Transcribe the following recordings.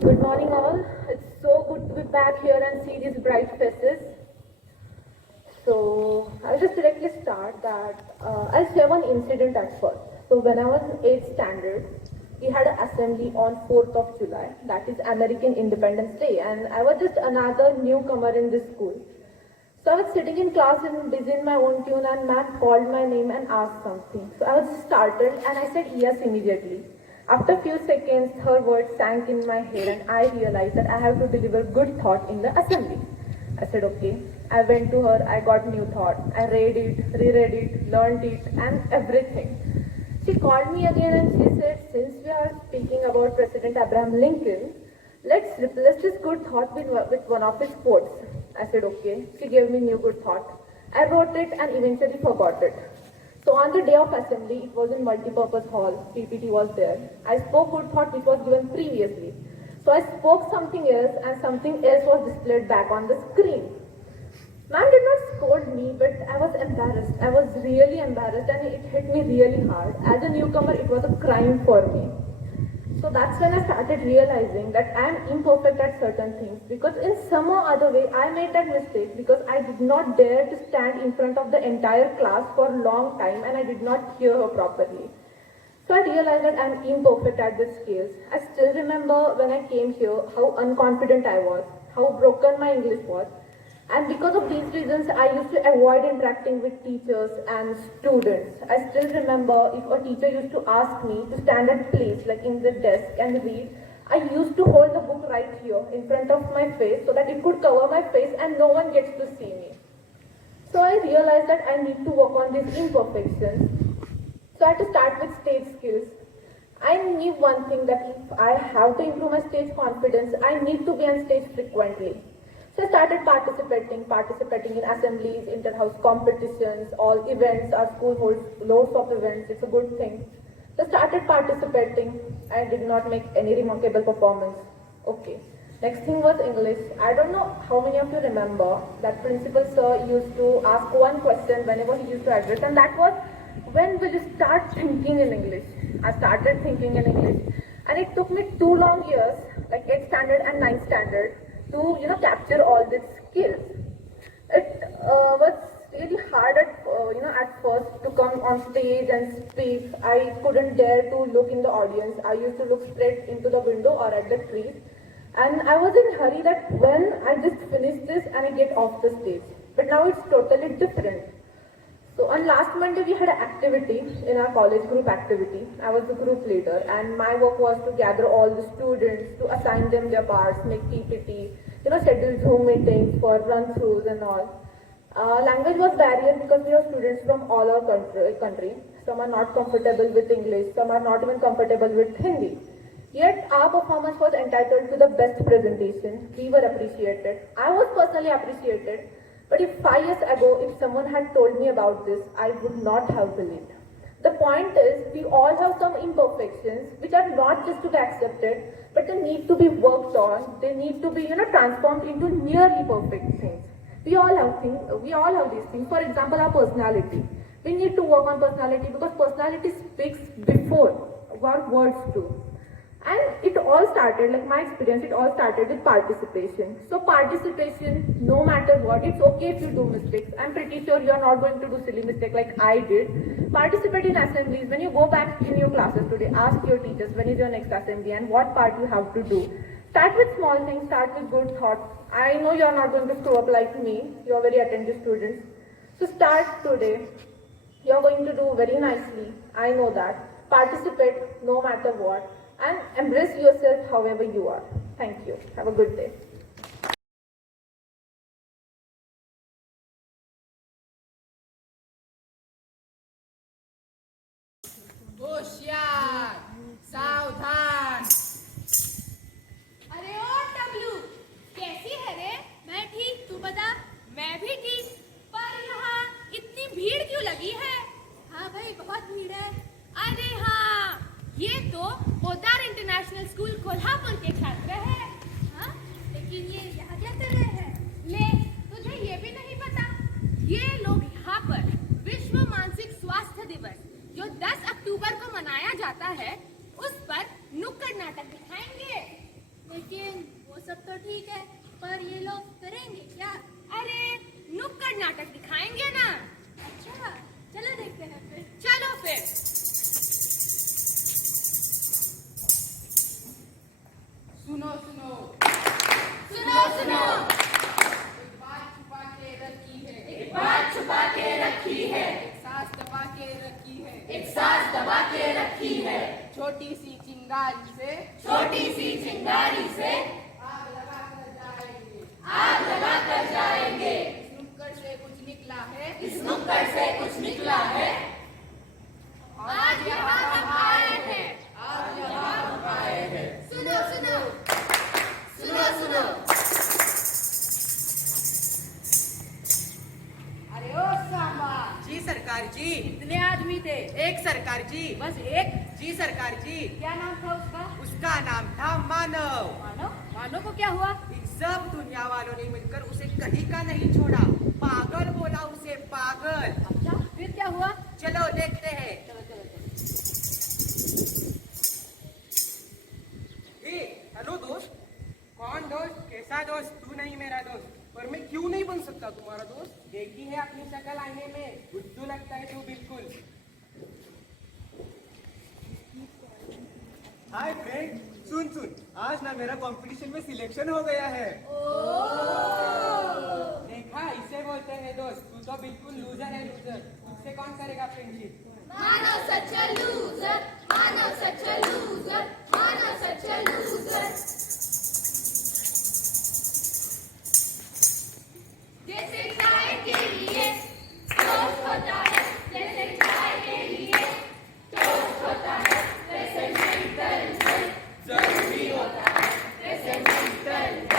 Good morning, all. It's so good to be back here and see these bright faces. So, I'll just directly start that I'll share one incident at first. So, when I was in 8th standard, we had an assembly on 4th of July, that is American Independence Day, and I was just another newcomer in this school. So I was sitting in class and busy in my own tune, and ma'am called my name and asked something. So I was startled and I said yes immediately. After a few seconds, her words sank in my head and I realized that I have to deliver good thought in the assembly. I said okay. I went to her, I got new thought. I read it, reread it, learned it and everything. She called me again and she said, since we are speaking about President Abraham Lincoln, let's replace this good thought with one of his quotes. I said, okay. She gave me new good thought. I wrote it and eventually forgot it. So on the day of assembly, it was in multipurpose hall. PPT was there. I spoke good thought which was given previously. So I spoke something else and something else was displayed back on the screen. Ma'am did not scold me, but I was embarrassed. I was really embarrassed and it hit me really hard. As a newcomer, it was a crime for me. So that's when I started realizing that I am imperfect at certain things because in some or other way I made that mistake because I did not dare to stand in front of the entire class for a long time and I did not hear her properly. So I realized that I am imperfect at these skills. I still remember when I came here how unconfident I was, how broken my English was. And because of these reasons, I used to avoid interacting with teachers and students. I still remember if a teacher used to ask me to stand at place, like in the desk and read, I used to hold the book right here in front of my face so that it could cover my face and no one gets to see me. So I realized that I need to work on these imperfections. So I had to start with stage skills. I knew one thing that if I have to improve my stage confidence, I need to be on stage frequently. So I started participating in assemblies, inter-house competitions, all events. Our school holds loads of events. It's a good thing. So I started participating. I did not make any remarkable performance. Okay. Next thing was English. I don't know how many of you remember that principal sir used to ask one question whenever he used to address, and that was, when will you start thinking in English? I started thinking in English, and it took me 2 long years, like 8th standard and 9th standard, to capture all these skills. It was really hard at first to come on stage and speak. I couldn't dare to look in the audience. I used to look straight into the window or at the trees, and I was in a hurry that when I just finish this and I get off the stage. But now it's totally different. So on last Monday we had an activity in our college, group activity. I was the group leader and my work was to gather all the students, to assign them their parts, make PPT, schedule Zoom meetings for run-throughs and all. Language was barrier because we have students from all our country. Some are not comfortable with English, some are not even comfortable with Hindi. Yet our performance was entitled to the best presentation. We were appreciated. I was personally appreciated. But if 5 years ago, if someone had told me about this, I would not have believed. The point is, we all have some imperfections which are not just to be accepted, but they need to be worked on. They need to be, transformed into nearly perfect things. We all have things. We all have these things. For example, our personality. We need to work on personality because personality speaks before what words do. And it all started, like my experience, it all started with participation. So participation, no matter what, it's okay if you do mistakes. I'm pretty sure you are not going to do silly mistake like I did. Participate in assemblies. When you go back in your classes today, ask your teachers when is your next assembly and what part you have to do. Start with small things, start with good thoughts. I know you are not going to screw up like me. You are very attentive students. So start today. You are going to do very nicely. I know that. Participate no matter what. And embrace yourself however you are. Thank you. Have a good day. होशियार सावधान। अरे ओ टबलू, कैसी है रे? मैं ठीक, तू बता। मैं भी ठीक, पर यहाँ इतनी भीड़ क्यों लगी है? हाँ भाई बहुत भीड़ है। अरे हाँ, ये तो पोद्दार इंटरनेशनल स्कूल कोल्हापुर के छात्र है। हाँ, लेकिन ठीक है, पर ये लोग करेंगे क्या? अरे नुक्कड़ नाटक दिखाएंगे ना। अच्छा, चलो देखते हैं फिर। चलो फिर। सुनो सुनो, सुनो सुनो, एक बात छुपा के रखी है, एक बात छुपा के रखी है, एक सांस दबा के रखी है, एक सांस दबा के रखी है। छोटी सी चिंगारी से छोटी सी चिंगारी से आग लगा कर जाएंगे। आग लगा कर जाएंगे। इस नुक्कड़ से कुछ निकला है, इस नुक्कड़ से कुछ निकला है। आज यहाँ हम आए हैं। आज यहाँ हम आए हैं। सुनो सुनो, सुनो सुनो। अरे ओ सांबा, जी सरकार जी। कितने आदमी थे? एक सरकार जी। बस एक? जी सरकार जी। क्या नाम था उसका? उसका नाम था मानव। मानव? मानव को क्या हुआ? इन सब दुनिया वालों ने मिलकर उसे कहीं का नहीं छोड़ा, पागल बोला उसे, पागल। अच्छा, फिर क्या हुआ? चलो देखते हैं। चलो चलो चलो। हेलो दोस्त। कौन दोस्त? कैसा दोस्त? तू नहीं मेरा दोस्त, पर मैं क्यों नहीं बन सकता तुम्हारा दोस्त? देखी है अपनी शक्ल आईने में, बुद्धू लगता है तू बिल्कुल। हाय फ्रेंड, सुन सुन, आज ना मेरा कंपटीशन में सिलेक्शन हो गया है। देखा, इसे बोलते हैं दोस्त। तू तो बिल्कुल लूजर है, लूजर। तुझसे कौन करेगा फ्रेंडशिप? मानव सच्चा लूजर, मानव सच्चा लूजर, मानव सच्चा लूजर। जैसे चाय के लिए टोस्ट होता है, जैसे चाय के लिए टोस्ट होता है, वैसे मेंटल हेल्थ जरूरी होता है, वैसे मेंटल हेल्थ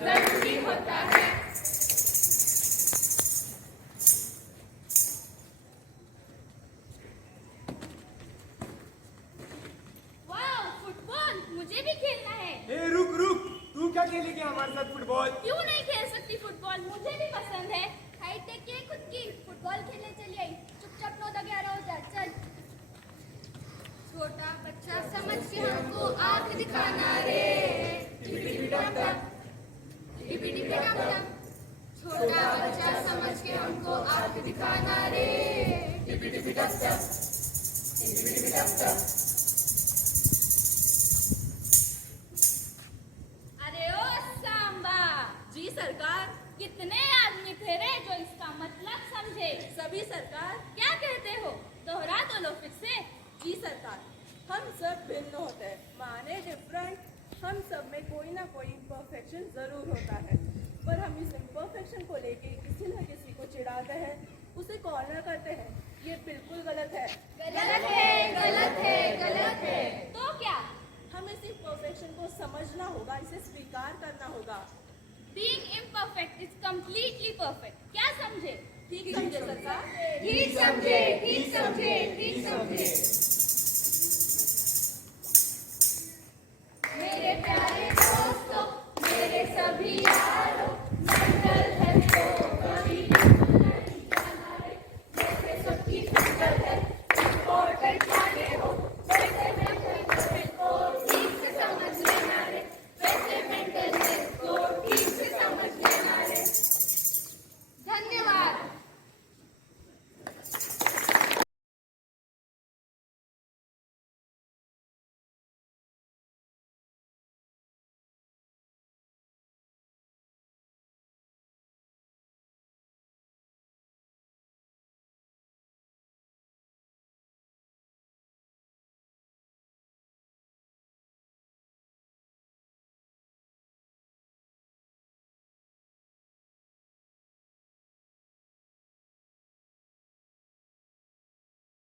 जरूरी होता है। वाह, फुटबॉल मुझे भी खेलना है। ए रुक रुक, तू क्या खेलेगी हमारे साथ फुटबॉल? क्यों नहीं खेल सकती फुटबॉल? मुझे भी पसंद है। हाइट देखिए खुद की। फुटबॉल खेलने चली आई। चुपचाप 9-11 हो जा। चल। छोटा बच्चा समझ के हमको आंख दिखाना रे। टिपी टप टप, टिपी टप टप। छोटा बच्चा समझ के हमको आंख दिखाना रे। टिपी टप टप, टिपी टप टप। अरे ओ सांबा। जी सरकार। कितने आदमी थे रे जो इसका मतलब समझे? सभी सरकार। क्या कहते हो? दोहरा दो लो फिर से। जी सरकार, हम सब भिन्न होते हैं, माने डिफरेंट। हम सब में कोई ना कोई इम्परफेक्शन जरूर होता है, पर हम इस इम्परफेक्शन को लेके किसी न किसी को चिढ़ाते हैं, उसे कॉर्नर करते हैं। ये बिल्कुल गलत है। गलत है, गलत है, गलत है। तो क्या? हमें इस इम्परफेक्शन को समझना होगा, इसे स्वीकार करना होगा। Being imperfect is completely perfect. क्या समझे? ठीक समझे सरकार? ठीक समझे, ठीक समझे, ठीक समझे। मेरे प्यारे